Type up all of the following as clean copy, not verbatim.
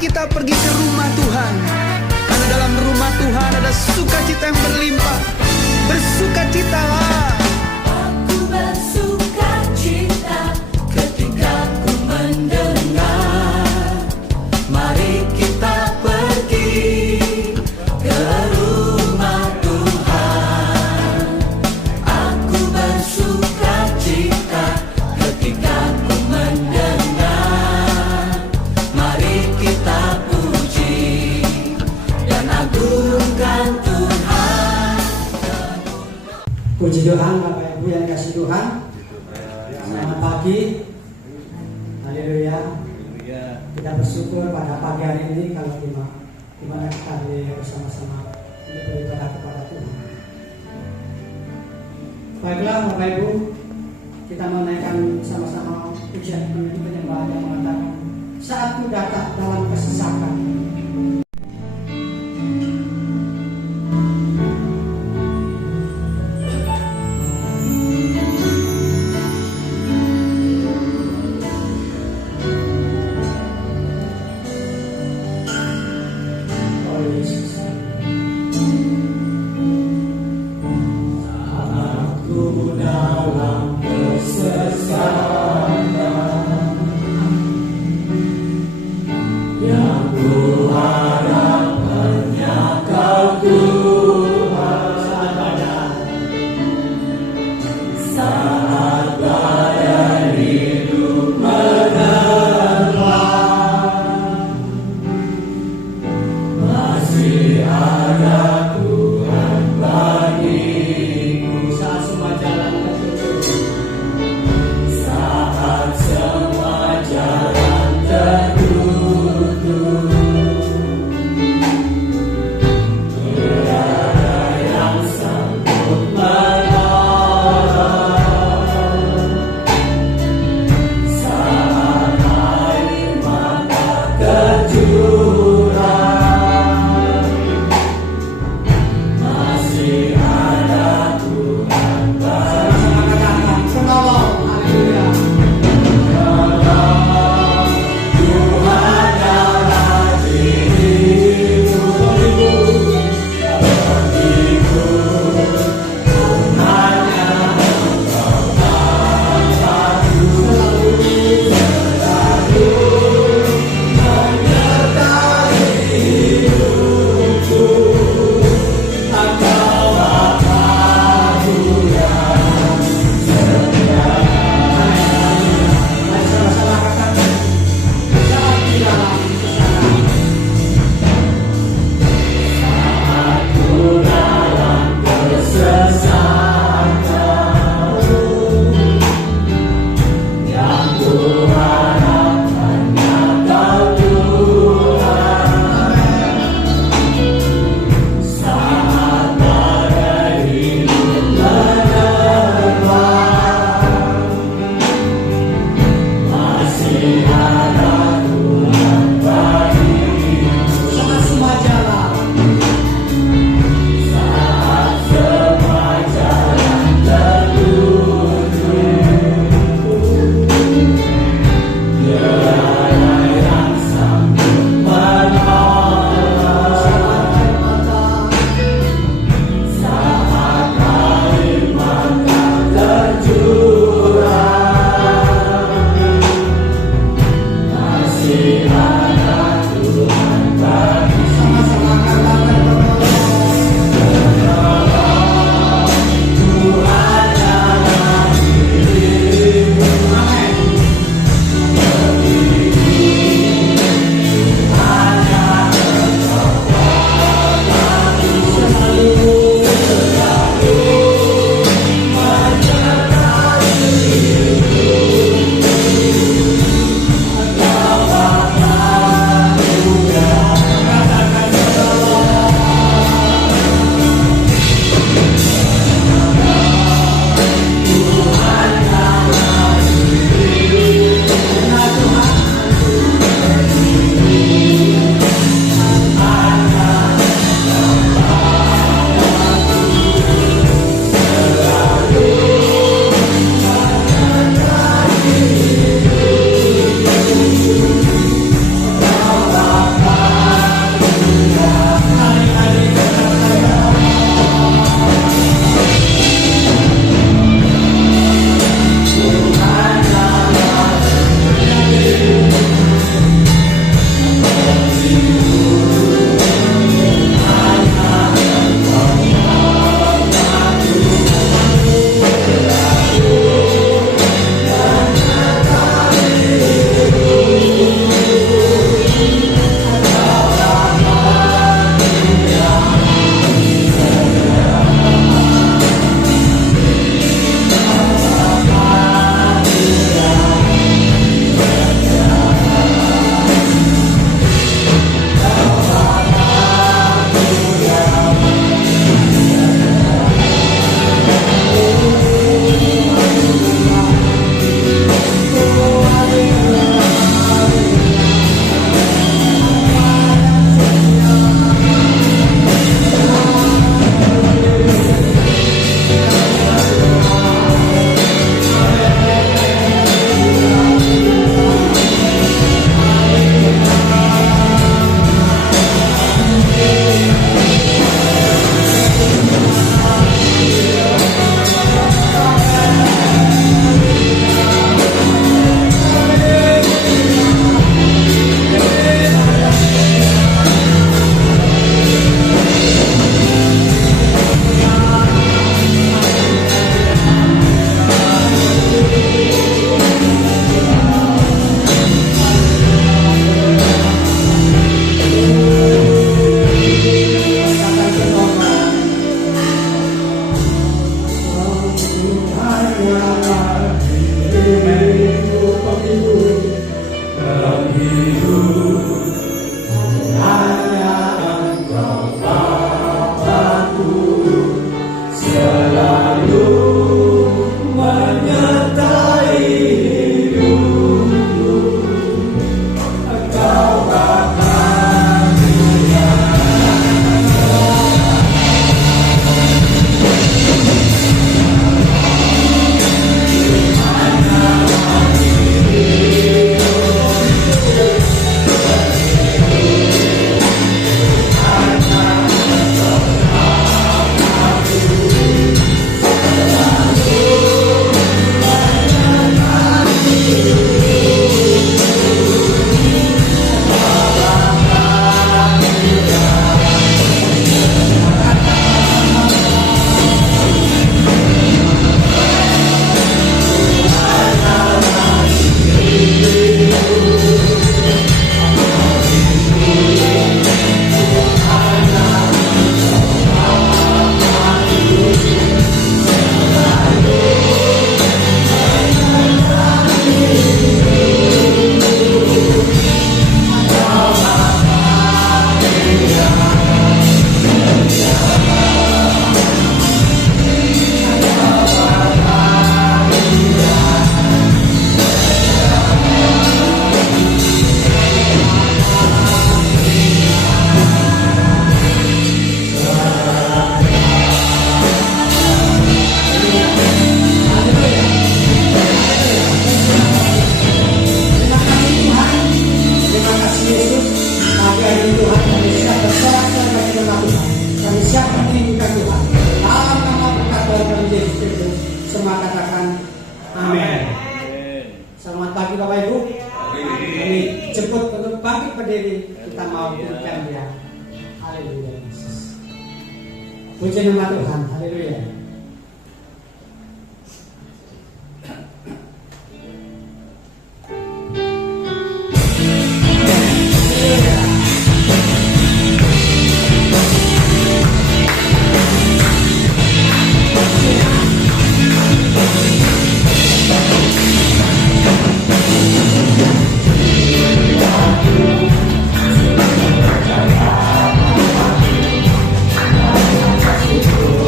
kita pergi ke rumah Tuhan. Karena dalam rumah Tuhan ada sukacita yang berlimpah. Bersukacitalah. Aku bersukacita ketika ku mendengar. Mari kita pergi ke rumah Tuhan. Aku bersukacita ketika ku mendengar. Mari kita puji dan agungkan Tuhan. Puji Tuhan, Bapak Ibu yang kasih Tuhan. Selamat pagi. Haleluya. Kita bersyukur pada pagi hari ini kalau di mana kita bersama-sama untuk beribadah kepada Tuhan. Baiklah Bapak Ibu, kita menaikkan sama-sama pujian penyembahan yang mengatakan saat ku datang dalam kesesakan. Saat semua jalan tertutup. Semua katakan amin. Selamat pagi Bapak Ibu. Kami jemput untuk bangkit berdiri. Kita mau berikan dia. Haleluya Yesus. Puji nama Tuhan. Haleluya.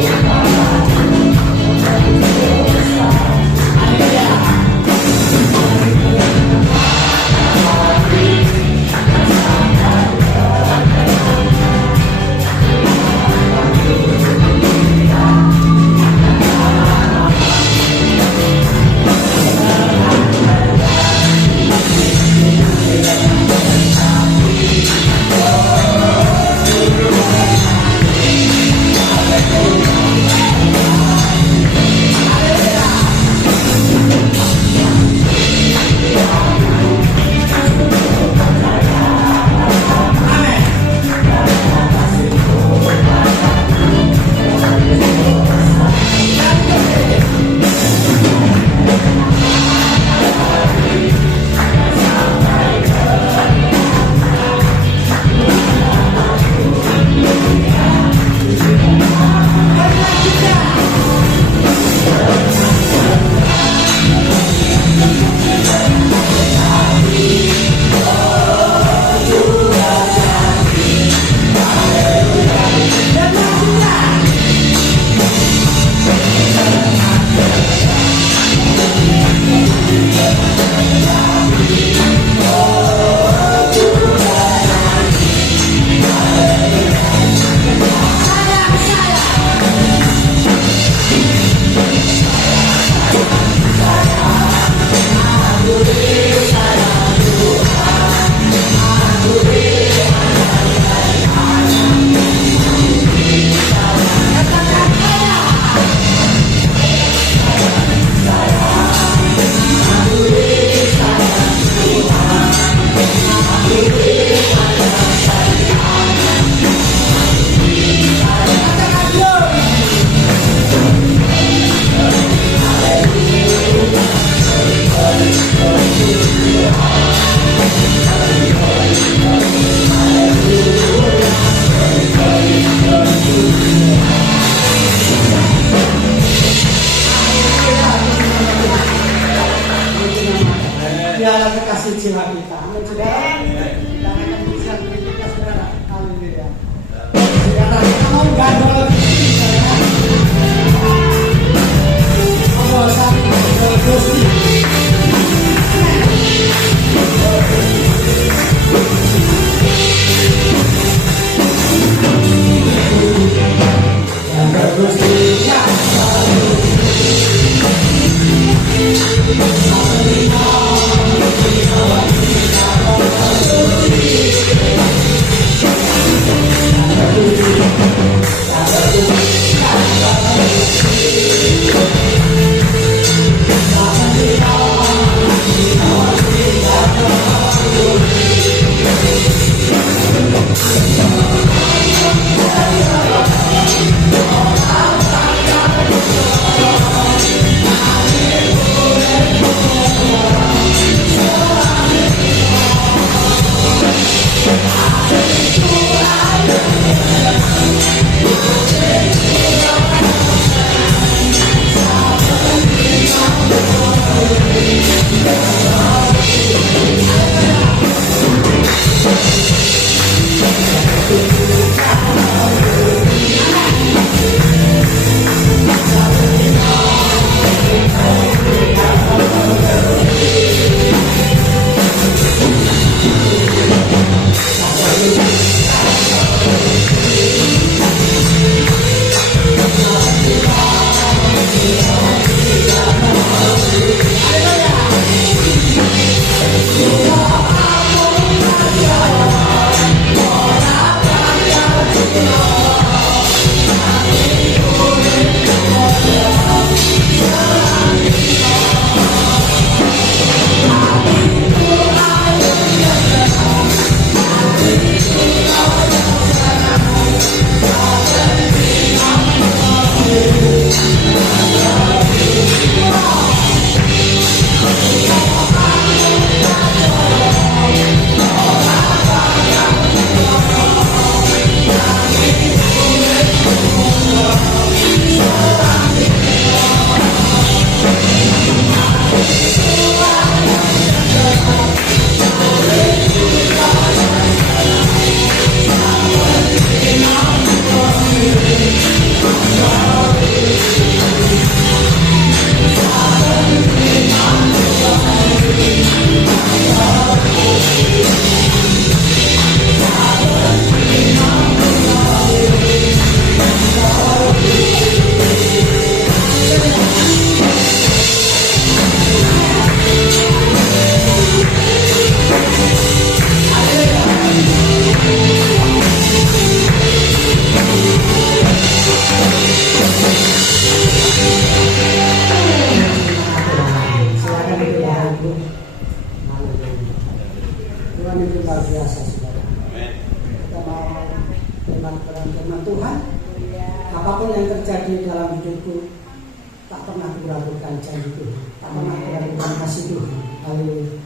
Terima kasih jiwa kita. Amin, saudara. Kita akan bisa berikutnya, saudara. Haleluya. Saudara, kita mau gandol lagi, saudara. Oh, sapi, Gusti. Apapun yang terjadi dalam hidupku, tak pernah kuragukan janji Tuhan, tak pernah kuragukan kasih Tuhan. Haleluya.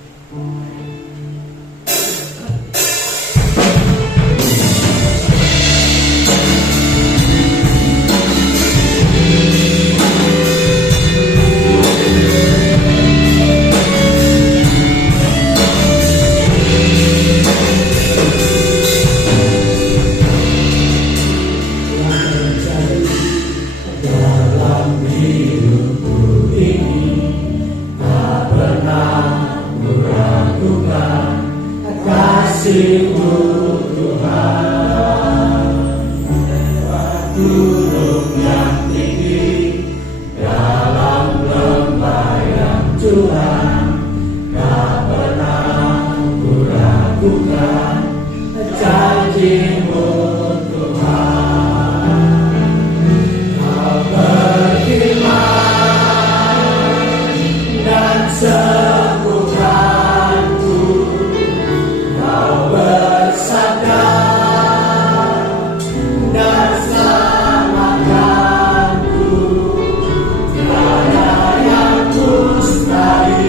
Tiada yang mustahil.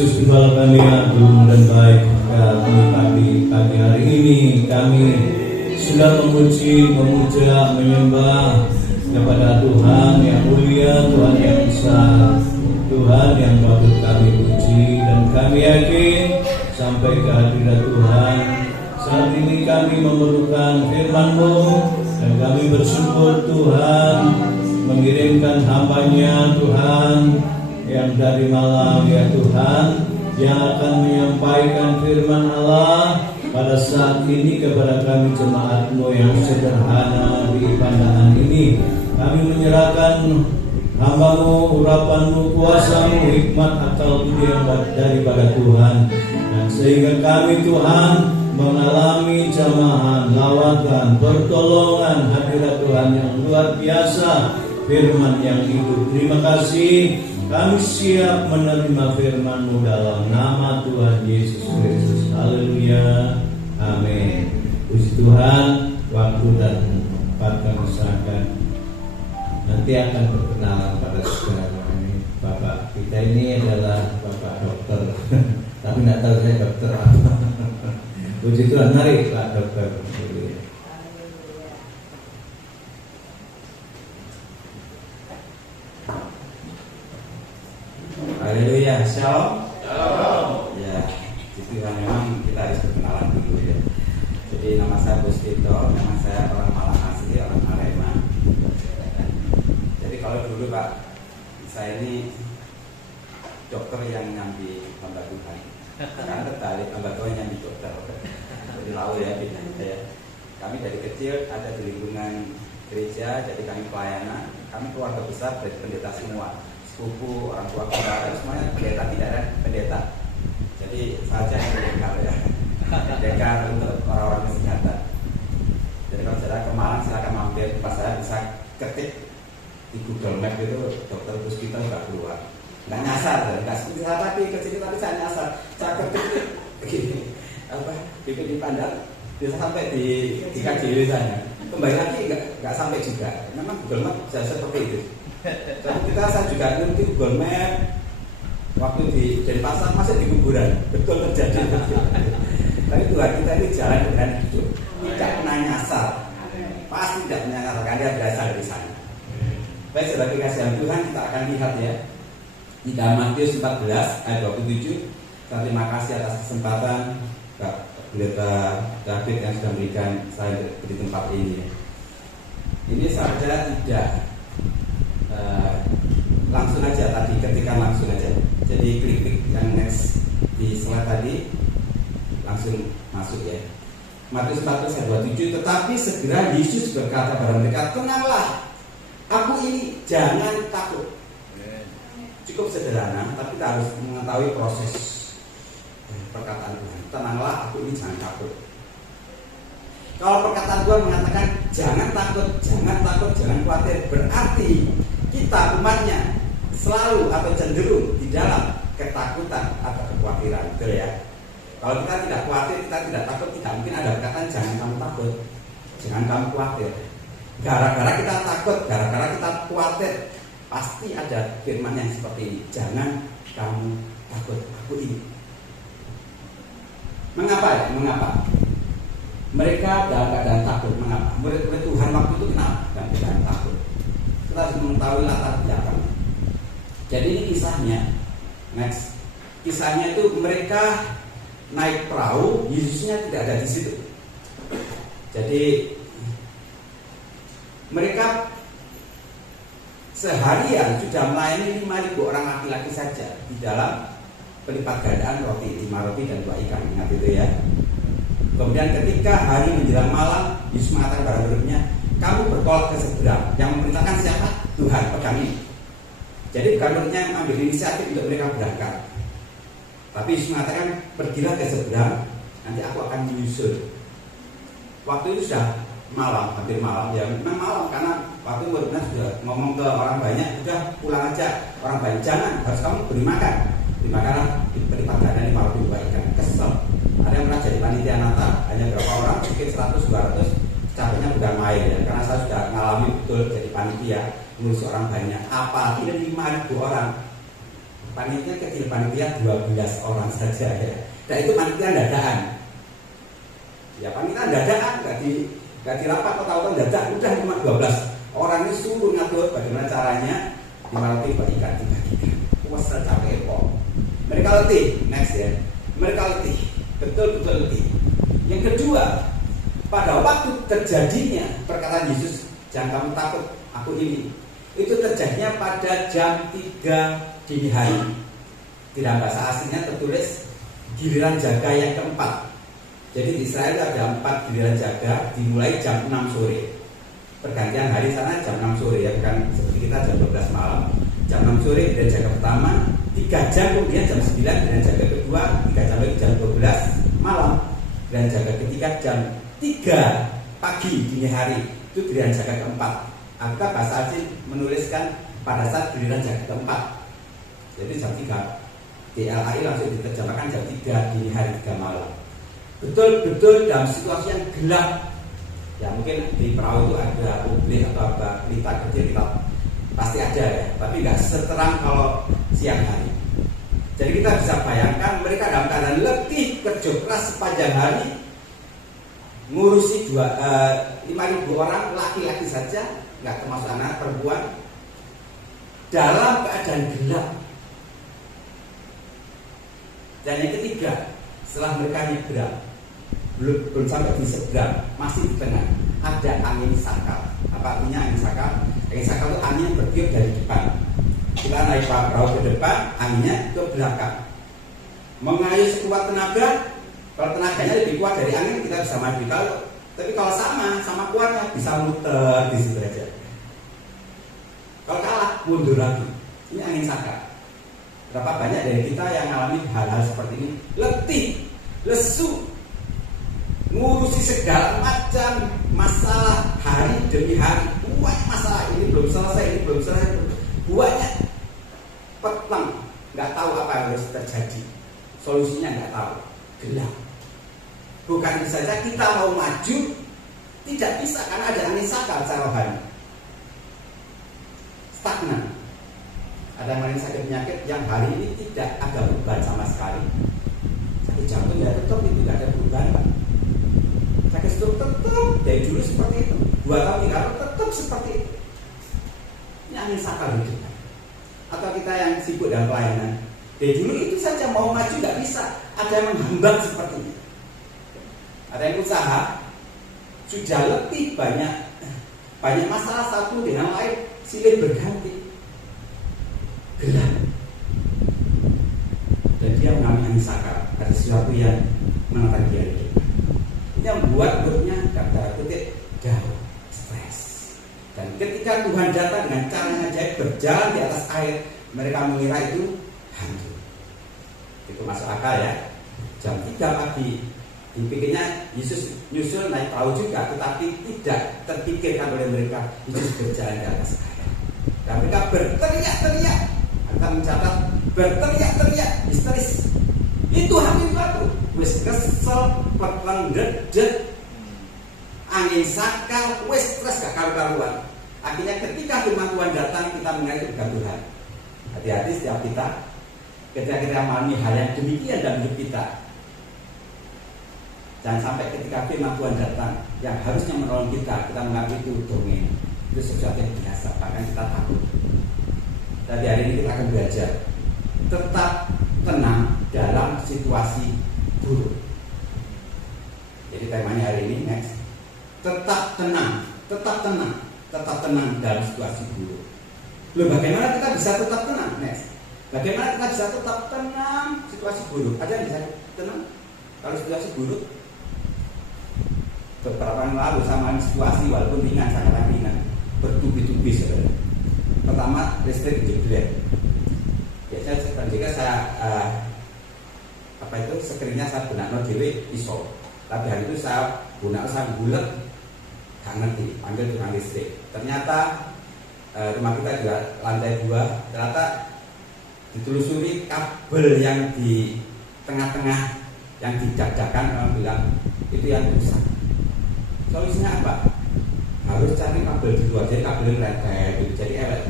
Yesus, Gembala kami yang agung dan baik, pagi hari ini kami sudah memuji, memuja, menyembah kepada Tuhan yang mulia, Tuhan yang besar, Tuhan yang patut kami puji, dan kami yakin sampai ke hadirat Tuhan. Saat ini kami memerlukan firman-Mu, dan kami bersyukur Tuhan mengirimkan hamba-Nya Tuhan yang dari Malang, ya Tuhan, yang akan menyampaikan firman Allah pada saat ini kepada kami jemaat-Mu yang sederhana di pandangan ini. Kami menyerahkan hamba-Mu, urapan-Mu, kuasa-Mu, hikmat, akal budi yang daripada Tuhan, dan sehingga kami Tuhan mengalami jamahan, lawatan, pertolongan hadirat Tuhan yang luar biasa, firman yang hidup. Terima kasih, kami siap menerima firman-Mu dalam nama Tuhan Yesus Kristus. Haleluya, amin. Puji Tuhan, waktu dan tempat kami serahkan. Nanti akan berkenalan pada saudara ini. Bapak kita ini adalah Bapak dokter, tapi tidak tahu saya dokter apa. Puji Tuhan, mari Pak Dokter. Haleluya, shalom. Shalom. Ya, itu memang kita harus berkenalan dulu ya. Jadi nama saya Bustito, memang saya orang Malang asli, orang Arema. Jadi kalau dulu Pak, saya ini dokter yang nyambi hamba Tuhan. Sekarang terbalik, hamba Tuhan nyambi dokter. Jadi lalu ya, beda ya. Kami dari kecil ada di lingkungan gereja, jadi kami pelayanan. Kami keluarga besar dari pendeta semua. Sepupu, orang tua kita, semuanya pendeta, tidak ada pendeta. Jadi saja yang pendekar ya, pendekar untuk orang-orang kesehatan. Jadi kalau saudara ke Malang silakan mampir, pas saya bisa ketik di Google Map itu dokter Puspito nggak keluar, nggak nyasar, nggak seperti saya tadi kesini tapi saya nyasar, saya ketik begini apa di Pandang bisa sampai di KJW sana, kembali lagi nggak sampai juga. Memang Google Map bisa seperti itu. Tapi saya juga ngerti Google Map waktu di Denpasar masih di kuburan, betul terjadi. Tapi Tuhan kita ini jalan dengan hidup, tidak pernah nyasar, pasti tidak pernah nyasar karena dia berasal dari sana. Baik, sebagai kasihan Tuhan kita akan lihat ya di dalam Matius 14 ayat 27. Saya terima kasih atas kesempatan Pak Pendeta David yang sudah memberikan saya di tempat ini. Ini saja tidak langsung aja tadi, ketika langsung aja. Jadi klik yang next di slide tadi langsung masuk ya. Matius 14 ayat 27. Tetapi segera Yesus berkata kepada mereka, tenanglah, aku ini, jangan takut. Cukup sederhana, tapi kita harus mengetahui proses perkataan Tuhan. Tenanglah, aku ini, jangan takut. Kalau perkataan Tuhan mengatakan jangan takut, jangan takut, jangan khawatir, berarti kita umatnya selalu atau cenderung di dalam ketakutan atau kekhawatiran, betul ya? Kalau kita tidak khawatir, kita tidak takut, tidak mungkin ada perkataan jangan kamu takut, jangan kamu khawatir. Gara-gara kita takut, gara-gara kita khawatir, pasti ada firman yang seperti ini, jangan kamu takut, aku ini. Mengapa ya? Mengapa? Mereka dalam keadaan takut. Mengapa? Murid-murid Tuhan waktu itu kenapa dalam keadaan takut? Kita harus mengetahui latar belakang. Jadi ini kisahnya. Next. Kisahnya itu mereka naik perahu, Yesusnya tidak ada di situ. Jadi mereka seharian sudah melayani 5.000 orang laki-laki saja di dalam pelipat gandaan roti, 5 roti dan 2 ikan, ingat itu ya. Kemudian ketika hari menjelang malam, Yesus mengatakan kepada muridnya, kamu bertolak ke seberang. Yang memerintahkan siapa? Tuhan, pegang ini. Jadi bukan muridnya yang ambil inisiatif untuk mereka berangkat, tapi Yesus mengatakan, pergilah ke seberang, nanti aku akan menyusul. Waktu itu sudah malam, hampir malam, ya memang malam karena waktu muridnya sudah ngomong ke orang banyak, udah pulang aja, orang banyak, jangan, harus kamu beri makan. Beri makanlah di pelipat gandaan 5 roti 2 ikan. Kesel. Ada yang pernah jadi panitia Natal, hanya berapa orang, mungkin 100-200, capeknya bukan main ya, karena saya sudah ngalami betul jadi panitia, ngurus orang banyak, apalagi ada 5.000 orang. panitia kecil, panitia 12 orang saja ya. Dan itu panitia dadakan. Ya panitia dadakan, gak dirapat atau dadak, udah cuma 12 orang ini suruh ngatur bagaimana caranya dimaluti ikan 3. Wah, capek kok. Mereka letih, next ya. Mereka letih, betul-betul letih. Yang kedua, pada waktu terjadinya perkataan Yesus, jangan kamu takut, aku ini. Itu terjadinya pada jam 3 dini hari. Tidak bahasa aslinya tertulis giliran jaga yang keempat. Jadi di Israel ada 4 giliran jaga, dimulai jam 6 sore. Pergantian hari sana jam 6 sore ya, bukan seperti kita jam 12 malam. Jam 6 sore giliran jaga pertama, 3 jam kemudian jam 9 giliran jaga kedua, 3 jam lagi jam 12 malam. Giliran jaga ketiga jam 3 pagi dini hari, itu giliran jaga keempat. Angka bahasa asli menuliskan pada saat giliran jaga keempat. Jadi jam 3. DLAI langsung diterjemahkan jam 3 dini hari 3 malam. Betul-betul dalam situasi yang gelap. Ya mungkin di perahu itu ada publik atau apa pelita kecil kita pasti ada ya, tapi nggak seterang kalau siang hari. Jadi kita bisa bayangkan mereka dalam keadaan letih, kerja keras sepanjang hari, ngurusi 5.000 orang laki-laki saja, nggak termasuk anak perempuan, dalam keadaan gelap. Dan yang ketiga, setelah mereka nyebrang, belum sampai di seberang, masih di tengah, ada angin sakal. Apa artinya angin sakal? Angin sakal itu angin yang bertiup dari depan. Kita naik perahu ke depan, anginnya ke belakang. Mengayuh sekuat tenaga, kalau tenaganya lebih kuat dari angin kita bisa maju. Tapi kalau sama kuatnya bisa muter di situ aja. Kalau kalah, mundur lagi. Ini angin sakal. Berapa banyak dari kita yang mengalami hal-hal seperti ini? Letih, lesu, ngurusi segala macam masalah hari demi hari. Banyak masalah, ini belum selesai, banyak petang, nggak tahu apa yang harus terjadi, solusinya nggak tahu, gelap. Bukan saja kita mau maju, tidak bisa karena ada angin sakal secara rohani. Stagnan. Ada yang sakit penyakit yang hari ini tidak ada perubahan sama sekali. Sakit jantung ya tetap itu tidak ada perubahan, Pak. Sakit stroke tetap dari dulu seperti itu, 2 tahun 3 tahun tetap seperti itu. Ini angin sakal hidup. Atau kita yang sibuk dalam pelayanan, dari dulu itu saja mau maju nggak bisa, ada yang menghambat seperti ini. Ada yang usaha sudah letih, banyak masalah satu dengan lain silih berganti, gelap. Dan dia mengalami angin sakal, ada sesuatu yang menantang dia hidup. Ini yang membuat hidupnya kata kutip down, stres. Dan ketika Tuhan datang dengan cara yang ajaib berjalan di atas air, mereka mengira itu hantu. Itu masuk akal ya. Jam 3 pagi dipikirnya Yesus nyusul naik perahu juga, tetapi tidak terpikirkan oleh mereka Yesus berjalan di atas air. Dan mereka berteriak-teriak, akan mencatat berteriak-teriak histeris. Itu angin batu, wis kesel, peteng dedet, angin sakal, wis stres gak karu-karuan. Akhirnya ketika firman Tuhan datang, kita mengenai itu bukan Tuhan. Hati-hati setiap kita ketika kita mengalami hal yang demikian dalam hidup kita. Jangan sampai ketika firman Tuhan datang yang harusnya menolong kita menganggap itu dongeng, itu sesuatu yang biasa, bahkan kita takut. Tadi hari ini kita akan belajar tetap tenang dalam situasi buruk. Jadi temanya hari ini next, tetap tenang dalam situasi buruk. Loh, bagaimana kita bisa tetap tenang? Next, bagaimana kita bisa tetap tenang situasi buruk? Ada yang bisa tenang kalau situasi buruk? Beberapa yang lalu sama situasi walaupun ringan, sangat ringan, bertubi-tubi sebenarnya. Pertama, listrik jeblek. Biasanya ketika saya screennya saya gunakan dewe iso. Tapi hari itu saya bulat, gak ngerti, panggil tukang listrik. Ternyata rumah kita juga lantai 2, ternyata ditelusuri kabel yang di tengah-tengah yang didadakan, orang bilang itu yang rusak. Solusinya apa? Harus cari kabel di luar, jadi kabel rentet, jadi elek.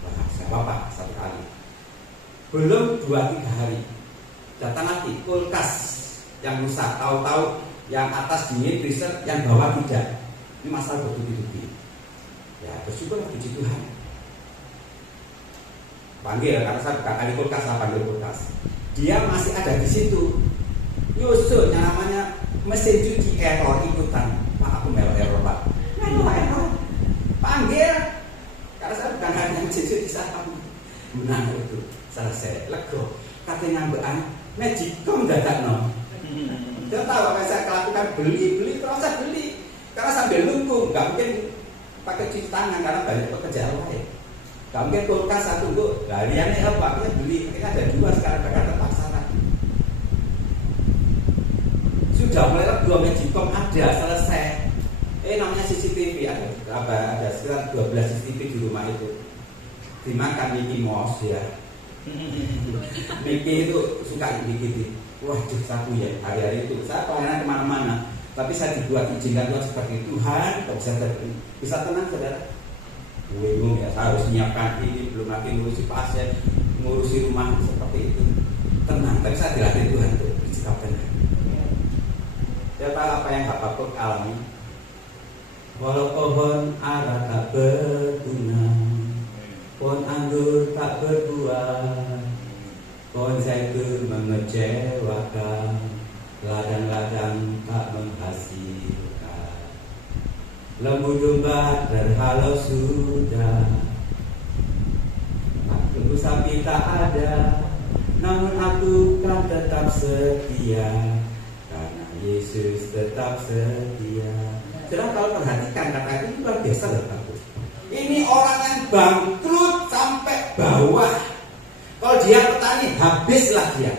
Wah, gak apa-apa, satu kali. Belum 2-3 hari datang lagi kulkas yang rusak, tahu-tahu yang atas dingin, freezer, yang bawah tidak. Ini masalah bertubi-tubi. Ya bersyukur puji Tuhan. Panggil, karena saya bukan kali kulkas, saya panggil kulkas. Dia masih ada di situ. Yusuf yang namanya mesin cuci error ikutan. Pak, aku melo error pak. Melo error. Panggil, karena saya bukan hanya mesin cuci saya. Menang itu selesai. Lego. Katanya ngambekan magicom dadak no. Dia tahu apa saya lakukan, beli terus saya beli. Karena sambil nunggu, nggak mungkin pakai cuci tangan karena banyak pekerjaan lain. Nggak mungkin kulkas saya tunggu. Hariannya apa? Kita beli. Kita ada 2 sekarang, bahkan terpaksa lagi. Sudah mulai rego magicom ada selesai. Namanya CCTV ada sekitar 12 CCTV di rumah itu. Dimakan Mickey Mouse ya. Mickey itu suka gitu. Waduh sapu ya hari-hari itu. Saya pelayanan kemana-mana. Tapi saya dibuat izinkan Tuhan seperti Tuhan, bisa tenang saudara. Bingung ya, saya harus menyiapkan ini, belum lagi ngurusi pasien, ngurusi rumah seperti itu. Tenang, tapi saya dilatih Tuhan untuk bersikap tenang. Siapa apa yang Habakuk alami? Walau pohon ara tak berguna, pohon anggur tak berbuah, pohon zaitun mengecewakan, ladang-ladang tak menghasilkan, lembu domba terhalau sudah, lembu sapi tak ada, namun aku kan tetap setia, karena Yesus tetap setia. Jadi kalau perhatikan kata itu luar biasa loh Pak. Ini orang yang bangkrut sampai bawah. Kalau dia petani habislah dia.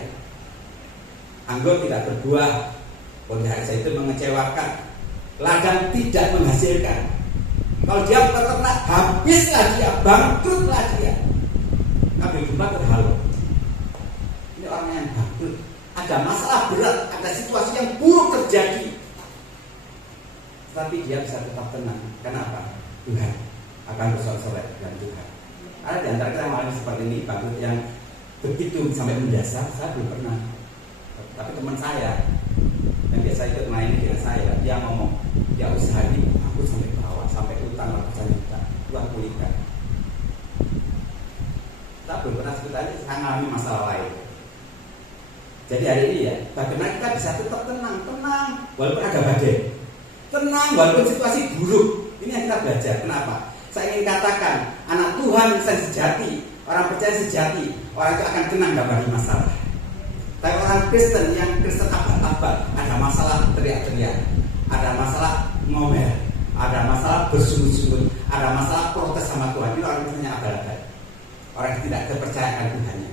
Anggur tidak berbuah, pohon zaitun mengecewakan, ladang tidak menghasilkan. Kalau dia peternak habislah dia, bangkrutlah dia. Kambing domba terhalau. Ini orang yang bangkrut. Ada masalah berat, ada situasi yang buruk terjadi, tapi dia bisa tetap tenang. Kenapa? Tuhan akan bersorak-sorai dan Tuhan. Ada di antara kita yang mengalami seperti ini, bangkrut yang begitu sampai mendasar. Saya belum pernah. Tapi teman saya yang biasa ikut main dengan saya, dia ngomong, dia usaha ini aku sampai bawah, sampai utang ratusan juta, Tuhan pulihkan. Kita belum pernah sebetulnya saya mengalami masalah lain. Jadi hari ini ya, bagaimana kita bisa tetap tenang walaupun ada badai, tenang walaupun situasi buruk. Ini yang kita belajar. Kenapa? Saya ingin katakan, anak Tuhan yang sejati, orang percaya sejati, orang itu akan tenang dalam masalah. Tapi orang Kristen yang Kristen abad-abad, ada masalah teriak-teriak, ada masalah ngomel, ada masalah bersungut-sungut, ada masalah protes sama Tuhan. Ini orang Kristen yang abad-abad, orang yang tidak kepercayaan Tuhannya.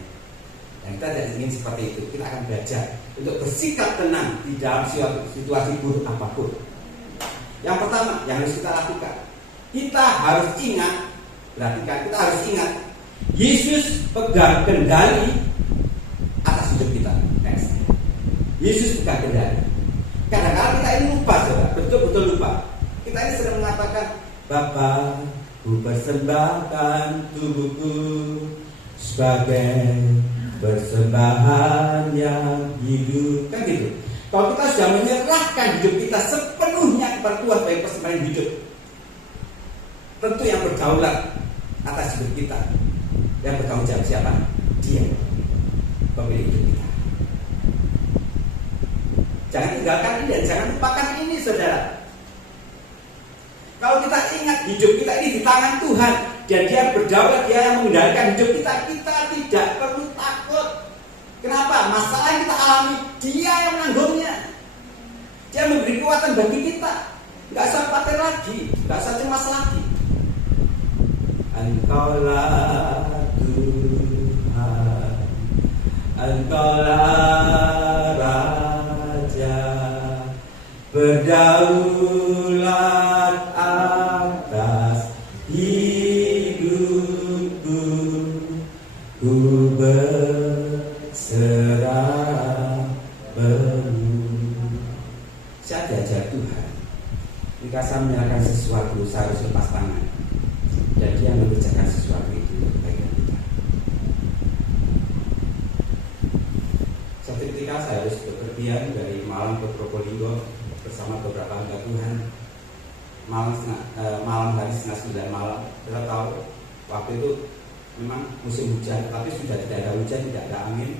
Dan kita tidak ingin seperti itu. Kita akan belajar untuk bersikap tenang di dalam situasi buruk apapun. Yang pertama yang harus kita lakukan, kita harus ingat, perhatikan, kita harus ingat Yesus pegang kendali atas hidup kita. Next. Yesus pegang kendali. Kadang-kadang kita ini lupa, saudara, betul-betul lupa. Kita ini sering mengatakan, Bapa, ku persembahkan tubuhku sebagai persembahan yang hidup. Kan gitu. Kalau kita sudah menyerahkan hidup kita sepenuhnya kepada Tuhan sebagai persembahan hidup, tentu yang berdaulat atas hidup kita, yang bertanggung jawab siapa? Dia, pemilik hidup kita. Jangan tinggalkan ini dan jangan lupakan ini, saudara. Kalau kita ingat hidup kita ini di tangan Tuhan dan Dia berdaulat, Dia yang mengendalikan hidup kita, kita tidak perlu takut. Kenapa? Masalah yang kita alami, Dia yang menanggungnya. Dia memberi kekuatan bagi kita. Gak usah khawatir lagi, gak usah cemas lagi. Engkaulah Tuhan, Engkaulah Raja, berdaulat atas hidupku, ku berserah penuh. Saya diajar Tuhan, jika saya menyerahkan sesuatu, saya harus lepas tangan, dan Dia mengerjakan sesuatu itu untuk kebaikan kita. ujian dari Malang ke Probolinggo bersama beberapa hamba Tuhan. Malam hari setengah 9 malam. Kita tahu waktu itu memang musim hujan, tapi sudah tidak ada hujan, tidak ada angin.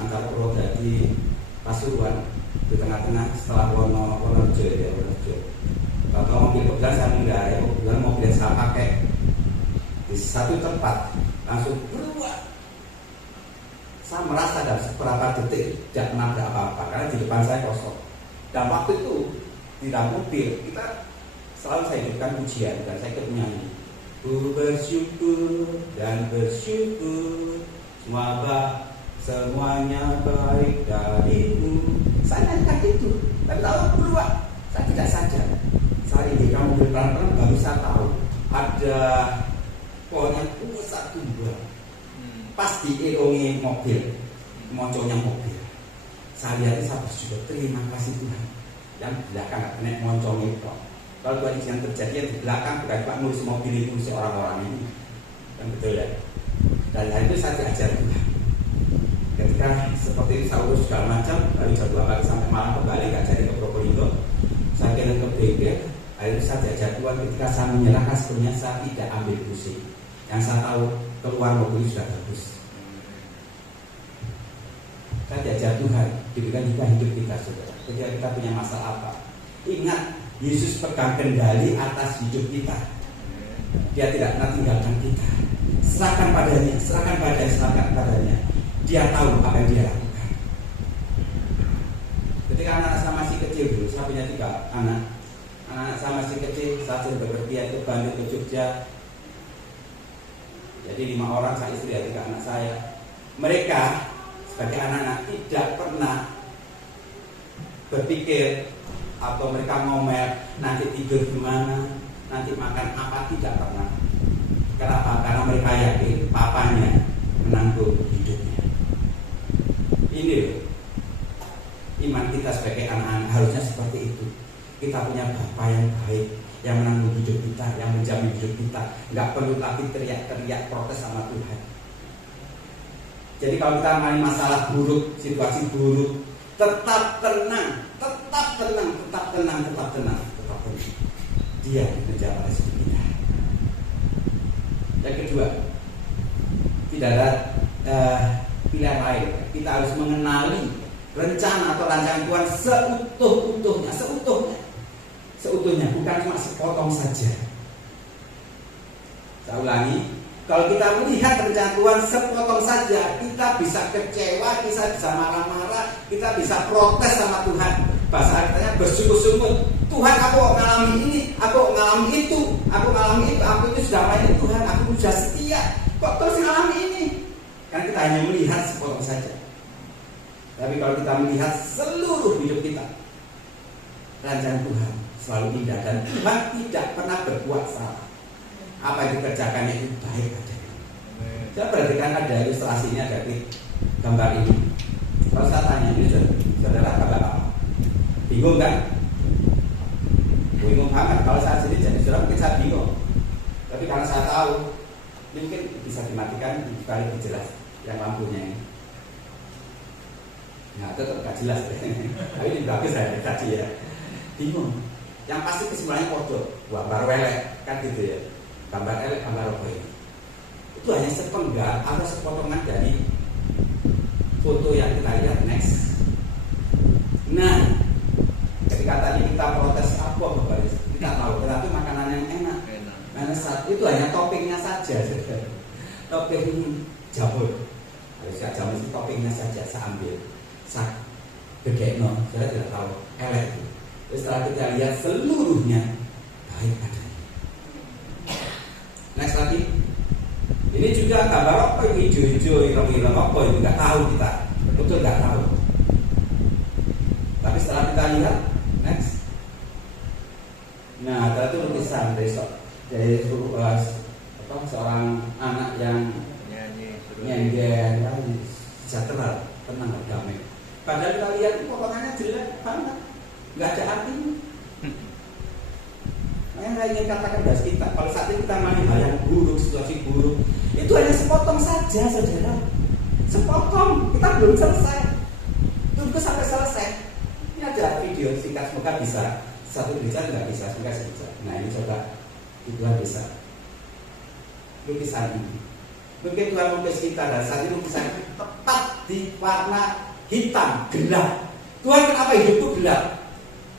Antara Purwodadi, Pasuruan di tengah-tengah setelah Wonorejo ya, Wonorejo. Kalau mobil kebetulan saya mengendarai, kebetulan mobil yang saya pakai di satu tempat langsung keluar. Saya merasa dalam beberapa detik tidak menabrak apa-apa karena di depan saya kosong. Dan waktu itu di dalam mobil kita selalu saya hidupkan pujian dan saya ikut menyanyi. Ku bersyukur dan bersyukur semuanya baik darimu. Saya nyanyikan itu, tapi tahu keluar saya tidak sadar. Saya ini kamu mobil pelan-pelan baru saya tahu ada pohon yang besar tumbang pas diiringi mobil, monconya mobil. Saya lihat saya bersyukur, terima kasih Tuhan. Yang belakang kena moncong itu. Kalau Tuhan yang terjadi yang di belakang bukan Pak ngurus mobil itu, ngurus orang-orang ini, yang betul ya. Dan hal itu saya diajar Tuhan. Ketika seperti itu saya urus segala macam, lalu jam 2 pagi sampai malam kembali nggak jadi ke Probolinggo, saya kira ke BG. Hal itu saya diajar Tuhan. Ketika saya menyerahkan sepenuhnya, saya tidak ambil pusing. Yang saya tahu keluar mobil sudah bagus. Saya diajar Tuhan, diberikan juga hidup kita saudara. Ketika kita punya masalah apa, ingat Yesus pegang kendali atas hidup kita. Dia tidak pernah tinggalkan kita. Serahkan padanya, serahkan padanya, serahkan padanya. Dia tahu apa yang dia lakukan. Ketika anak saya masih kecil dulu, saya punya 3 anak. Anak saya masih kecil, saya sudah bepergian ke Bandung, ke Jogja. Jadi 5 orang, saya istri dan 3 anak saya. Mereka sebagai anak-anak tidak pernah berpikir atau mereka ngomel nanti tidur di mana, nanti makan apa, tidak pernah. Kenapa? Karena mereka yakin papanya menanggung hidupnya. Ini loh, iman kita sebagai anak-anak harusnya seperti itu. Kita punya Bapa yang baik, yang menanggung hidup kita, yang menjamin hidup kita. Nggak perlu lagi teriak-teriak protes sama Tuhan. Jadi kalau kita mengalami masalah buruk, situasi buruk, tetap tenang, tetap tenang, tetap tenang, tetap tenang, tetap tenang. Dia menjawab hidup kita. Yang kedua, tidak ada pilihan lain. Kita harus mengenali rencana atau rancangan Tuhan seutuh-utuhnya, seutuhnya, bukan cuma sepotong saja. Saya ulangi, kalau kita melihat rencana Tuhan sepotong saja, kita bisa kecewa, kita bisa marah-marah, kita bisa protes sama Tuhan. Bahasa katanya bersyukur-syukur. Tuhan, aku mengalami ini, aku mengalami itu, aku itu sudah main Tuhan, aku sudah setia. Kok terus mengalami ini? Karena kita hanya melihat sepotong saja. Tapi kalau kita melihat seluruh hidup kita, rancangan Tuhan selalu indah dan Tuhan tidak pernah berbuat salah. Apa yang dikerjakannya itu baik adanya. Saya perhatikan ada ilustrasinya dari gambar ini. Kalau saya tanya ini saudara gambar apa? Bingung kan? Bingung banget. Kalau saya sendiri jadi saudara mungkin saya bingung. Tapi karena saya tahu, mungkin bisa dimatikan supaya lebih jelas yang lampunya ini. Nah, tetap gak jelas. Tapi ini bagus saya tadi ya. Bingung. Yang pasti kesimpulannya kodoh. Gambar welek kan gitu ya. Gambar elek, gambar apa ini? Itu hanya sepenggal atau sepotongan dari foto yang kita lihat next. Nah, ketika tadi kita protes apa baris, kita tahu tetapi makanan yang enak. Karena saat itu hanya toppingnya saja, topping jamur. Harusnya jamur itu toppingnya saja saya ambil, saya begeno, saya tidak tahu elek. Setelah kita lihat seluruhnya baik adanya. Next lagi, ini juga gambar apa hijau-hijau, ireng-ireng apa itu nggak tahu kita, betul nggak tahu. Tapi setelah kita lihat, next. Nah, itu lukisan dari seorang anak yang nyanyi, sejahtera, tenang, damai. Padahal kita lihat itu potongannya jelek banget, nggak ada artinya. Yang saya ingin katakan dari kita, kalau saat ini kita mengalami hal yang buruk, situasi buruk, itu hanya sepotong saja, saudara. Sepotong, kita belum selesai. Tunggu sampai selesai. Ini ada video singkat, semoga bisa. Satu gereja nggak bisa, semoga bisa. Nah ini coba Tuhan bisa. Lukisan ini. Mungkin Tuhan melukis kita dan saat ini lukisan ini tepat di warna hitam, gelap. Tuhan kenapa hidupku gelap?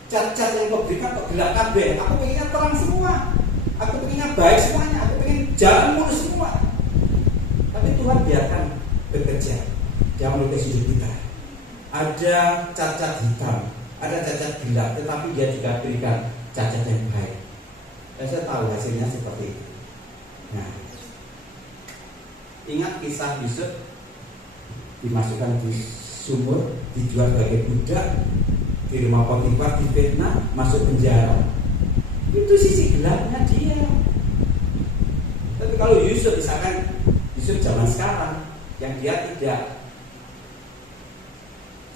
Cat-cat yang kau berikan kok gelap kabeh. Aku pengennya terang semua. Aku pengennya baik semuanya. Aku pengen jalan mulus semua. Tapi Tuhan biarkan bekerja. Dia melukis hidup kita. Ada cat-cat hitam, ada cat-cat gelap, tetapi dia juga berikan cat-cat yang baik. Dan saya tahu hasilnya seperti itu. Nah, ingat kisah Yusuf dimasukkan di sumur, dijual sebagai budak, di rumah Potifar, difitnah, masuk penjara. Itu sisi gelapnya dia. Tapi kalau Yusuf, misalkan Yusuf zaman sekarang, yang dia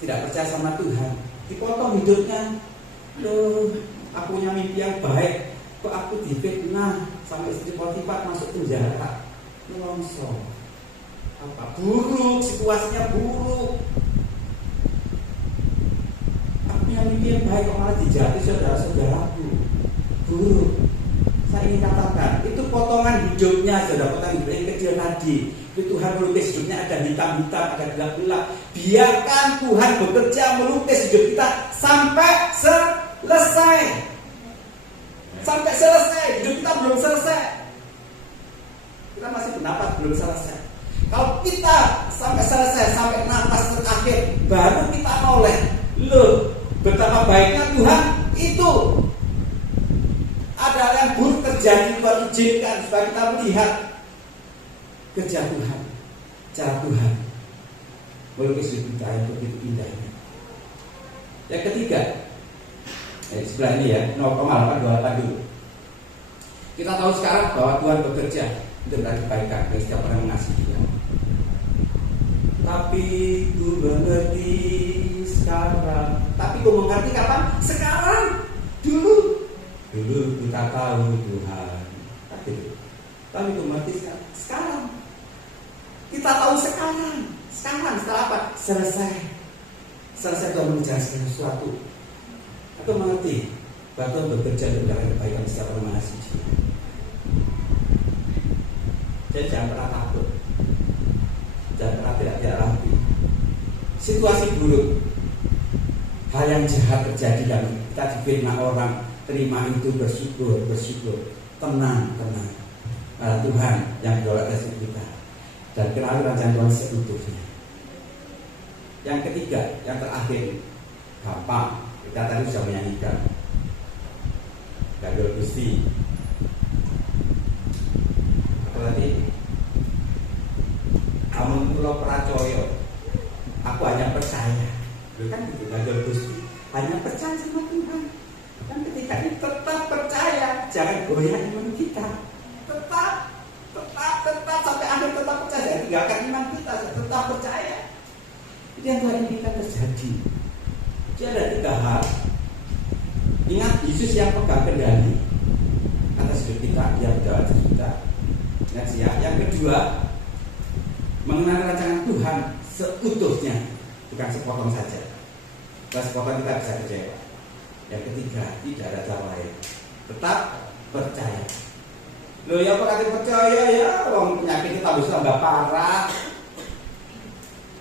tidak percaya sama Tuhan, dipotong hidupnya. Loh, aku punya mimpi yang baik, kok aku difitnah sampai istri Potifar masuk penjara. Longsor. Apa? Buruk, situasinya buruk. Aku punya mimpi yang baik, kok malah dijatuhi saudara-saudaraku. Buruk. Saya ingin katakan, itu potongan hidupnya, saudara, potongan hidup yang kecil tadi. Itu Tuhan melukis hidupnya, ada hitam-hitam, ada gelap-gelap. Biarkan Tuhan bekerja melukis hidup kita sampai selesai. Sampai selesai, hidup kita belum selesai. Kita masih bernapas, belum selesai. Kalau kita sampai selesai, sampai napas terakhir, baru kita noleh. Loh, betapa baiknya Tuhan itu. Ada hal yang buruk terjadi, Tuhan izinkan supaya kita melihat kerja Tuhan, cara Tuhan melukis hidup kita yang begitu indahnya. Yang ketiga, sebelah ini ya, 0,828 dulu. Kita tahu sekarang bahwa Tuhan bekerja untuk kebaikan bagi setiap orang yang mengasihi Dia. Tapi ku mengerti sekarang. Tapi ku mengerti kapan? Sekarang. Dulu kita tahu Tuhan. Tapi ku mengerti sekarang. Kita tahu sekarang. Sekarang setelah apa? Selesai Tuhan menjelaskan sesuatu. Aku mengerti bahwa Tuhan bekerja untuk kebaikan setiap orang mengasihi Dia. Jadi jangan pernah takut, jangan pernah tidak rapi. Situasi buruk, hal yang jahat terjadi dan kita difitnah orang, terima itu, bersyukur, tenang. Tuhan yang menolak rezeki kita dan kenali rancangan Tuhan seutuhnya. Yang ketiga, yang terakhir, gampang. Kita tadi sudah menyanyikan Gadol Gusti. Tadi amun kula percaya, aku hanya percaya. Kan gitu, Gadol Gusti, hanya percaya sama Tuhan. Dan ketika ini tetap percaya, jangan goyah iman kita. Tetap sampai akhir tetap percaya. Tinggalkan iman kita, tetap percaya. Itu yang Tuhan inginkan terjadi. Jadi ada 3 hal. Ingat, Yesus yang pegang kendali atas hidup kita, Dia berdoa atas kita. Yang kedua, mengenal rancangan Tuhan seutuhnya, bukan sepotong saja. Kalau sepotong kita bisa kecewa. Yang ketiga, tidak ada cara lain. Tetap percaya. Loh ya, kok percaya ya? Wong penyakit kita tambah parah,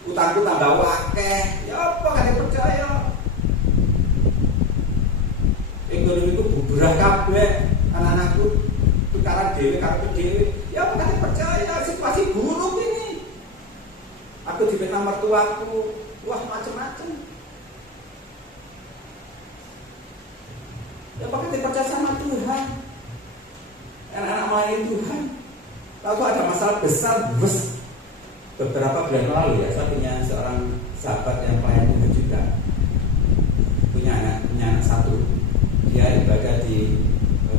utangku tambah wakeh. Ya apa kate percaya? Ekonomiku bubrah kabeh, anak-anakku tukaran dhewe kartu dhewe. Ya aku nanti percaya, situasi buruk ini. Aku dibina mertuaku, wah macam-macam. Ya pakai percaya sama Tuhan. Anak-anak main Tuhan. Lalu ada masalah besar, beberapa bulan lalu ya, saya punya seorang sahabat yang pelayan Tuhan juga. Punya anak satu. Dia ibadah di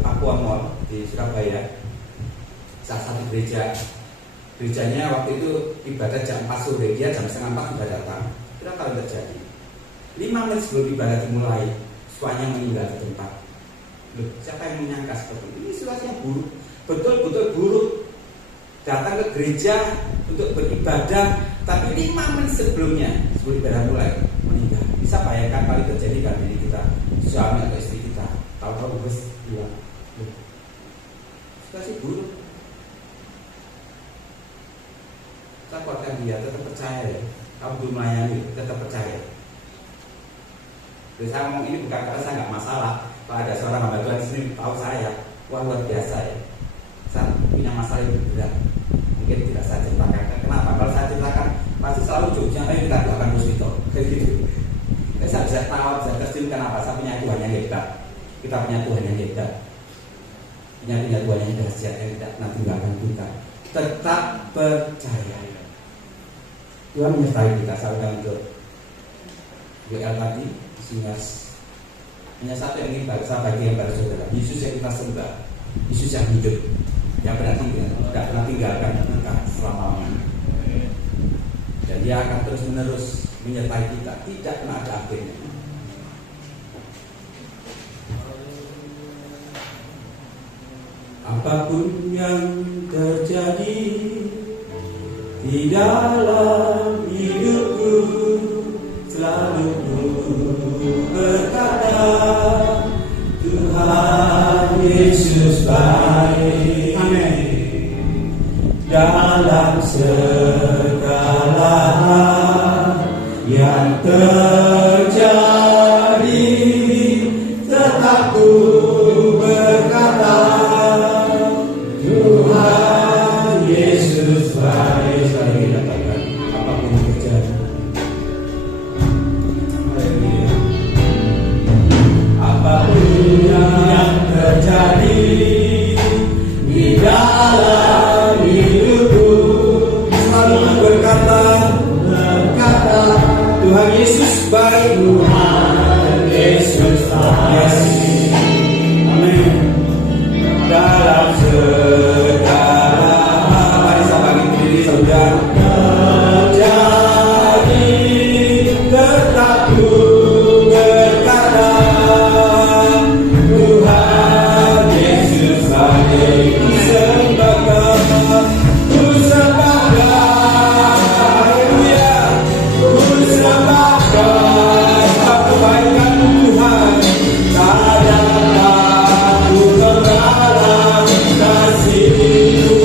Papua Mall di Surabaya, salah satu gerejanya waktu itu ibadah jam 4 sore, dia jam 3:30 sudah datang. Kita tahu terjadi 5 menit sebelum ibadah dimulai, suaminya meninggal di tempat. Loh, siapa yang menyangka seperti ini? Ini situasi yang buruk, betul-betul buruk. Datang ke gereja untuk beribadah, tapi 5 menit sebelum ibadah mulai meninggal. banyak kali terjadi kan diri kita, suami atau istri kita, tahu-tahu bos bilang, suka sih buruk. Saya kuatkan dia, tetap percaya ya. Kamu belum melayani, tetap percaya. Jadi saya ngomong ini bukan karena saya nggak masalah. Kalau ada seorang hamba Tuhan di sini tahu saya, wah luar biasa ya. Saya punya masalah yang berat. Mungkin tidak saya ceritakan. Kenapa? Kalau saya ceritakan, pasti selalu jokesnya, ayo kita doakan Puspito. Gitu. Saya bisa tahu, bisa terjun kenapa? Saya punya Tuhan yang hebat. Kita punya Tuhan yang hebat. Punya Tuhan yang dahsyat yang tidak nanti tinggalkan kita. Tetap percaya. Tuhan menyertai kita. Saya udah untuk WL tadi, isinya hanya satu yang ingin saya bagikan pada saudara. Yesus yang kita sembah, Yesus yang hidup, yang berarti tidak pernah tinggalkan kita selama-lamanya. Dan dia akan terus menerus menyertai kita, tidak pernah ada akhirnya. Apapun yang terjadi di dalam hidupku, selalu berkata Tuhan Yesus baik. Amin. Dalam segala hal yang terjadi, tetap ku berkata Tuhan Yesus baik. Sekali katakan apapun yang terjadi. Apapun yang terjadi di dalam hidupku, selalu berkata Tuhan Yesus baik. Tuhan Yesus baik. Amin. Dalam segala hal, mari saya bagi diri saudara terjadi, tetap ku berkata Tuhan Yesus baik. Ku sembah, haleluya, ku sembah kebaikan Tuhan. Kadang-kadang ku terbalas kasih-Mu.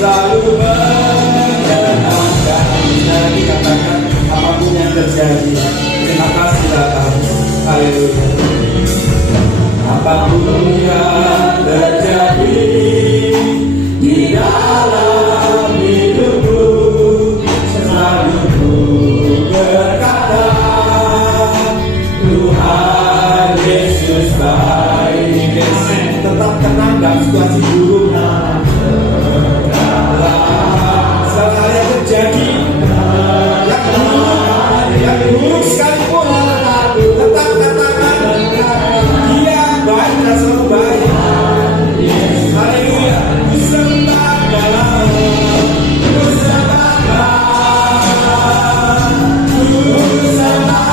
Selalu menyenangkan. Saya dikatakan apapun yang terjadi, terima kasih Bapak. Haleluya. Apapun yang terjadi di dalam hidupku, selalu ku berkata Tuhan Yesus baik. Tetap tenang dalam situasi buruk. Segala yang terjadi, yang buruk sekalipun, tetap katakan Dia baik dan selalu baik. Haleluya. Ku sembah dalam, ku sembah, ku sembah.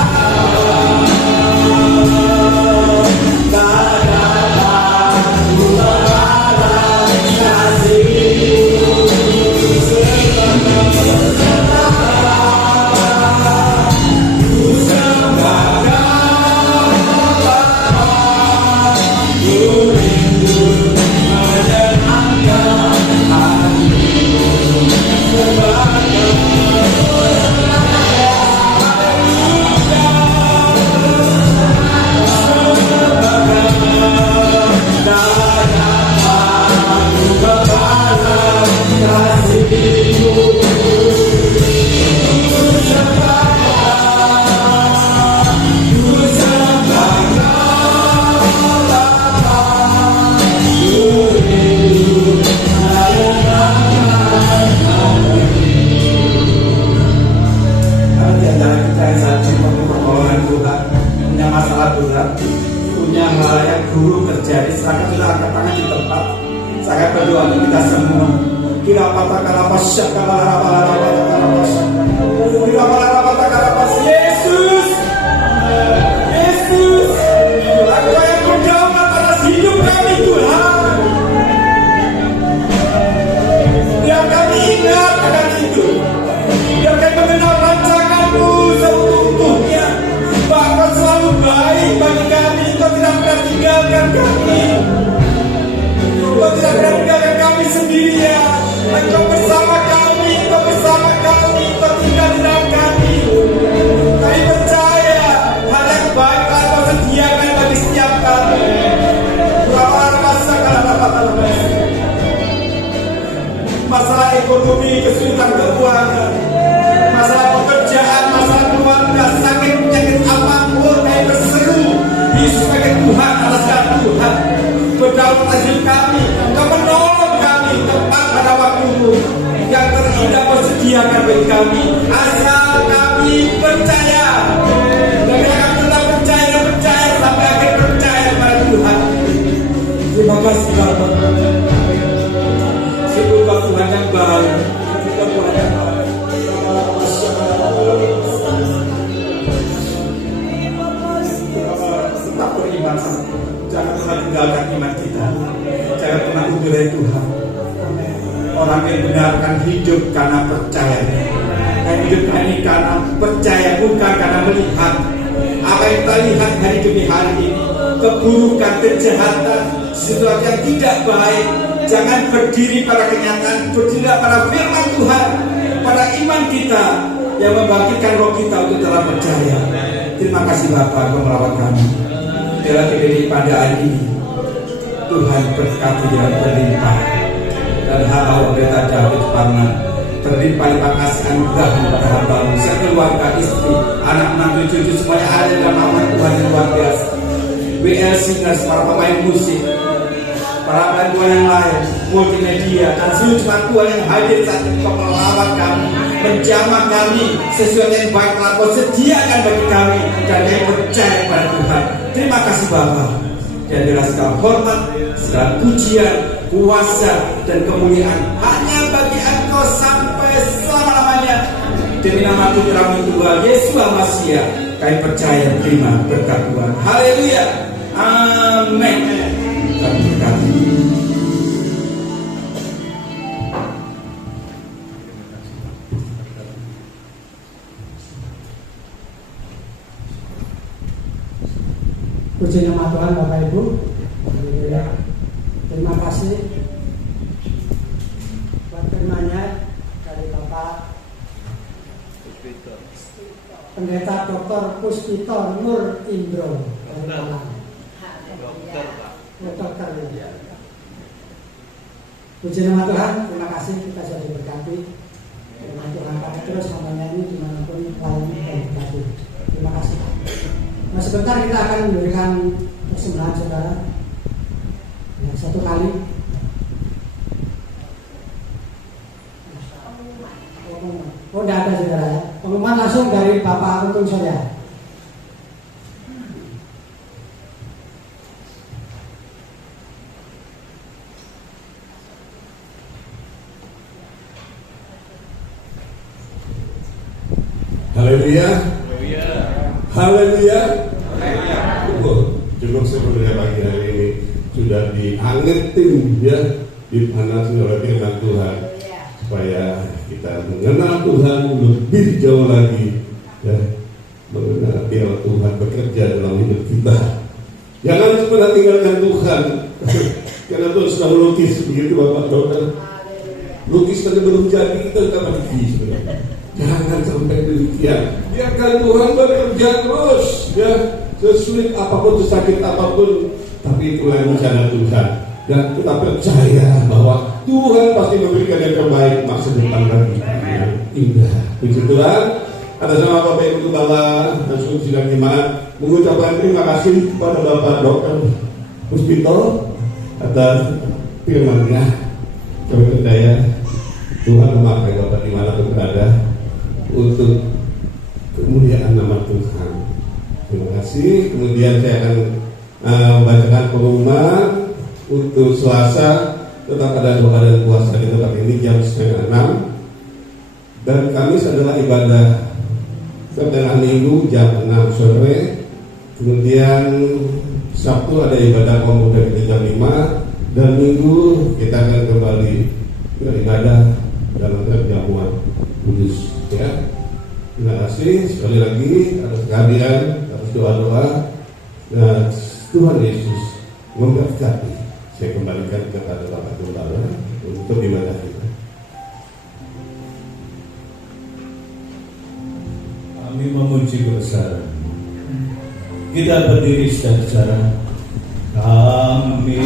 Punya hal yang buruk terjadi, silakan kita angkat tangan di tempat. Saya berdoa untuk kita semua. Kira apa kalapas, Yesus, Yesus, aku yang berdoa. Engkau bersama kami, Engkau bersama kami, Engkau tinggal di dalam kami. Kami percaya hal yang baik telah Kau sediakan bagi setiap kami. Masalah ekonomi, kesulitan keuangan, masalah pekerjaan, masalah keluarga, sakit penyakit apapun, kami berseru Yesus sebagai Tuhan atas nama Tuhan. Berdaulat hasil kami, Kau menolong kami tepat pada waktu-Mu yang terindah Kau sediakan bagi kami. Asal kami percaya, dan kami akan tetap percaya sampai akhir percaya pada Tuhan. Terima kasih Bapak. Sungguh Kau Tuhan yang baik, Kau Tuhan yang baik. Tetap beriman sama Tuhan. Jangan pernah tinggalkan iman kita. Jangan pernah undurai Tuhan. Orang yang benar akan hidup karena percaya. Dan hidup ini karena percaya, bukan karena melihat. Apa yang kita lihat hari demi hari ini, keburukan, kejahatan, sesuatu yang tidak baik. Jangan berdiri pada kenyataan, berdiri pada firman Tuhan, pada iman kita yang membangkitkan roh kita untuk dalam percaya. Terima kasih Bapak, Kau merawat kami. Dalam diri pada hari ini, Tuhan berkati dengan berlimpah. Dan hamba pendeta David Parman berlimpah-limpah kasih anugerah kepada hamba-Mu, sekeluarga, istri, anak, menantu, cucu, semuanya ada dalam nama Tuhan yang luar biasa. WL Singers, para pemain musik, para pemain Tuhan yang lain, multimedia, dan seluruh jemaat Tuhan yang hadir saat ini, Kau melawat kami, menjamah kami, sesuatu yang baik telah Kau sediakan bagi kami, dan kami percaya pada Tuhan. Terima kasih Bapa. Dan bila segala hormat, segala pujian, kuasa, dan kemuliaan hanya bagi Engkau sampai selama-lamanya. Demi nama Putra-Mu Tuhan Yesus Al-Masih, kami percaya terima berkat Tuhan. Haleluya. Amin. Kami berkati. Puji nama Tuhan Bapak Ibu. Terima kasih buat firman-Nya dari Bapak Pendeta Dr. Puspito Nur Indro dari Malang. Dokter. Puji nama Tuhan. Terima kasih kita sudah diberkati. Terima Tuhan pakai terus namanya ini dimanapun lainnya dan diberkati. Terima kasih. Nah, sebentar kita akan memberikan persembahyan saudara. Ya, satu kali. Oh, tidak ada saudara ya. Pengumuman langsung dari Bapak Untung saja. Haleluya. Haleluya. Cukup sebenarnya pagi hari ini sudah diangetin ya, dipanasin oleh firman Tuhan supaya kita mengenal Tuhan lebih jauh lagi ya, mengenal biar Tuhan bekerja dalam hidup kita. Jangan pernah tinggalkan Tuhan karena Tuhan sudah melukis begitu Bapak Dokter. Lukis tadi belum jadi, kita sudah mati sebenarnya. Jangan sampai demikian. Biarkan Tuhan bekerja terus ya, sesulit apapun, sesakit apapun, tapi itulah rencana Tuhan. Dan kita percaya bahwa Tuhan pasti memberikan yang terbaik masa depan lagi yang indah. Puji Tuhan. Atas nama Bapak Ibu Gembala dan seluruh sidang jemaat mengucapkan terima kasih kepada Bapak Dr. Puspito atas firman-Nya. Kami percaya Tuhan memakai Bapak dimanapun berada untuk kemuliaan nama Tuhan. Terima kasih. Kemudian saya akan membacakan pengumuman untuk Selasa. Tetap ada doa dan puasa di tempat ini jam 5:30. Dan Kamis adalah ibadah setelah Minggu jam 6 sore. Kemudian Sabtu ada ibadah pemuda di jam 5. Dan Minggu kita akan kembali beribadah dalam perjamuan kudus. Ya, terima kasih sekali lagi atas kehadiran, atas doa-doa. Dan Tuhan Yesus memberkati. Saya kembalikan kepada Bapak Gembala untuk ibadah kita. kami memuji kebesaran. Kita berdiri secara kami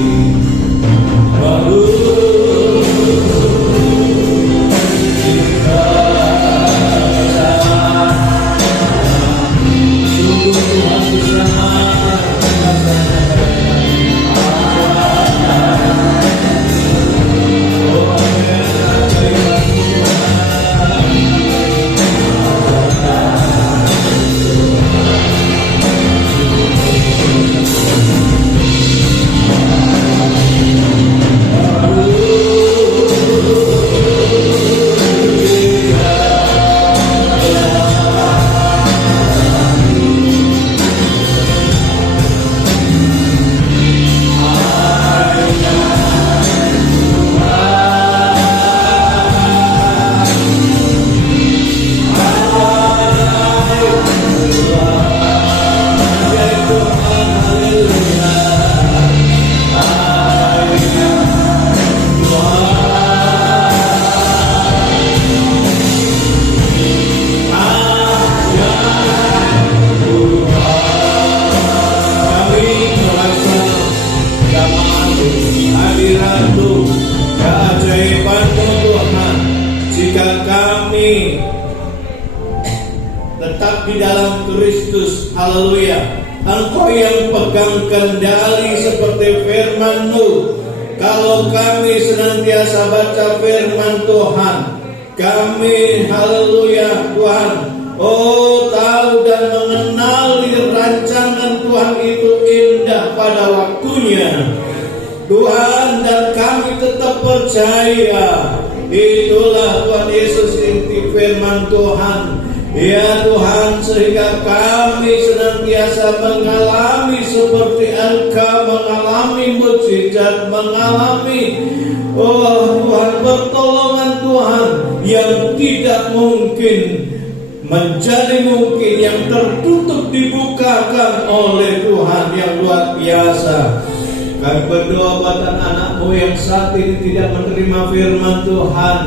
baru tetap di dalam Kristus. Haleluya. Engkau yang pegang kendali seperti firman-Mu. Kalau kami senantiasa baca firman Tuhan, kami haleluya Tuhan, tahu dan mengenali rancangan Tuhan itu indah pada waktunya Tuhan, dan kami tetap percaya. Itulah Tuhan Yesus inti firman Tuhan. Ya Tuhan, sehingga kami senantiasa mengalami seperti Engkau mengalami mujizat, mengalami Tuhan pertolongan Tuhan yang tidak mungkin menjadi mungkin, yang tertutup dibukakan oleh Tuhan yang luar biasa. Kami berdoa buat anak-anak-Mu yang saat ini tidak menerima firman Tuhan,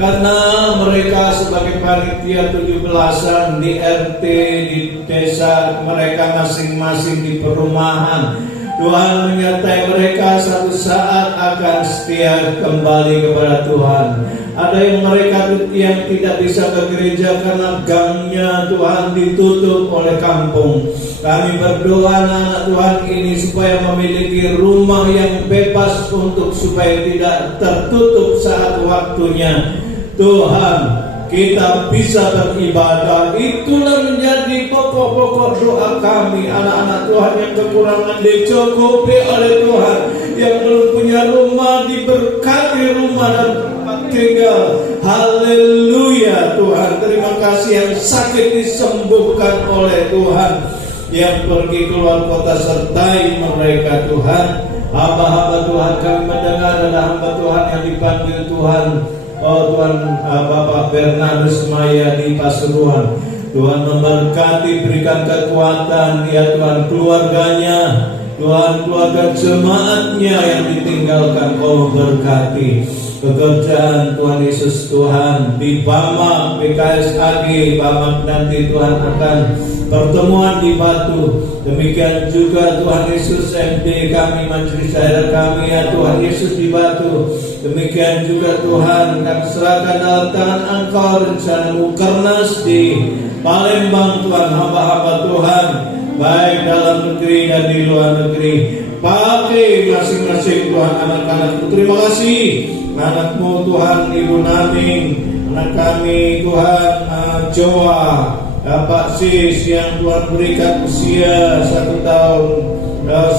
karena mereka sebagai panitia 17-an di RT, di desa mereka masing-masing, di perumahan, Tuhan menyertai mereka satu saat akan setia kembali kepada Tuhan. Ada yang mereka yang tidak bisa ke gereja karena gangnya Tuhan ditutup oleh kampung. Kami berdoa anak Tuhan ini supaya memiliki rumah yang bebas untuk supaya tidak tertutup saat waktunya. Tuhan, kita bisa beribadah. Itulah menjadi pokok-pokok doa kami. Anak-anak Tuhan yang kekurangan dicukupi oleh Tuhan, yang belum punya rumah diberkati rumah dan tempat tinggal. Haleluya Tuhan. Terima kasih yang sakit disembuhkan oleh Tuhan, yang pergi keluar kota sertai mereka Tuhan. Hamba-hamba Tuhan kami mendengar ada hamba Tuhan yang dipanggil Tuhan, Tuhan Bapak Bernardus Maya di Pasuruan. Tuhan memberkati, berikan kekuatan ya Tuhan keluarganya, Tuhan keluarga jemaatnya yang ditinggalkan Kau berkati. Pekerjaan Tuhan Yesus Tuhan di Bamak PKSAG Bamak nanti Tuhan akan pertemuan di Batu. Demikian juga Tuhan Yesus MD kami, majelis daerah kami ya Tuhan Yesus di Batu. Demikian juga Tuhan kami serahkan dalam tangan Engkau rencana-Mu Kernas di Palembang Tuhan, hamba-hamba Tuhan baik dalam negeri dan di luar negeri. Pakai masing-masing Tuhan anak-anak-Mu. Terima kasih anak-Mu Tuhan, Ibu Naning, anak kami Tuhan Joa, Pak Sis yang Tuhan berikan usia 1 tahun,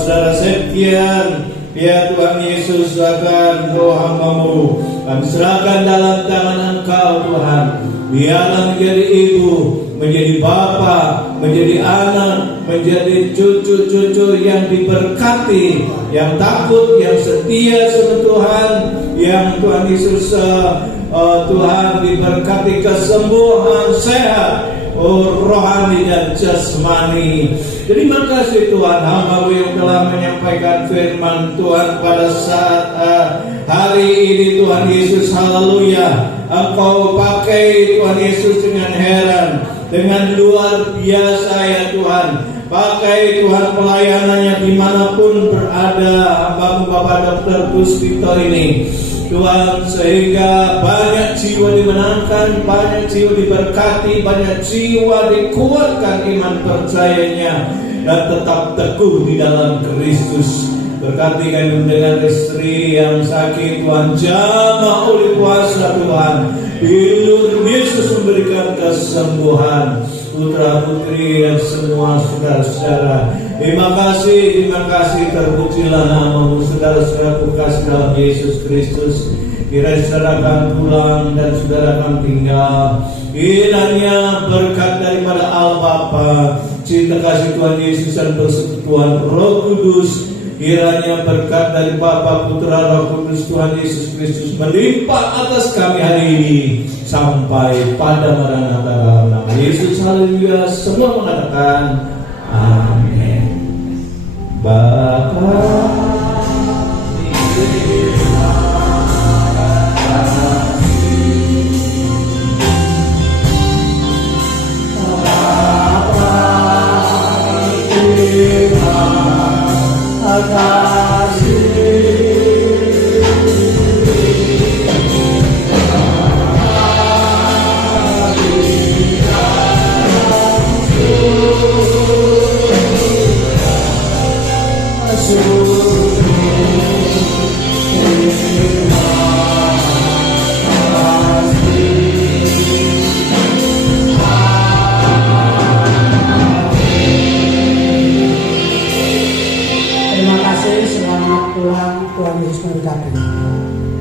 Saudara Septian, ya Tuhan Yesus akan doa hamba-Mu kami serahkan dalam tangan Engkau Tuhan. Biarlah menjadi ibu, menjadi bapa, menjadi anak, menjadi cucu-cucu yang diberkati, yang takut, yang setia sama Tuhan, yang Tuhan Yesus Tuhan diberkati kesembuhan, sehat, rohani dan jasmani. Terima kasih Tuhan, hamba-Mu yang telah menyampaikan firman Tuhan pada saat hari ini Tuhan Yesus. Haleluya. Engkau pakai Tuhan Yesus dengan heran. dengan luar biasa ya Tuhan. Pakai Tuhan pelayanannya dimanapun berada hamba-Mu Bapak Dr. Puspito ini Tuhan, sehingga banyak jiwa dimenangkan, banyak jiwa diberkati, banyak jiwa dikuatkan iman percayanya dan tetap teguh di dalam Kristus. Berkati kami dengan istri yang sakit Tuhan, jamah oleh kuasa Tuhan. Lindung Yesus memberikan kesembuhan putra putri dan semua saudara-saudara. Terima kasih, terpujilah nama-Mu saudara-saudaraku kasih dalam Yesus Kristus. Kiranya saudara akan pulang dan saudara akan tinggal. Kiranya berkat daripada Allah Bapa, cinta kasih Tuhan Yesus dan persekutuan Roh Kudus, kiranya berkat dari Bapa, Putra, Roh Kudus Tuhan Yesus Kristus melimpah atas kami hari ini sampai pada Maranatha dalam nama Yesus. Haleluya. Semua mengatakan amin. Bapa Terima kasih, selamat pulang, Tuhan Yesus memberkati.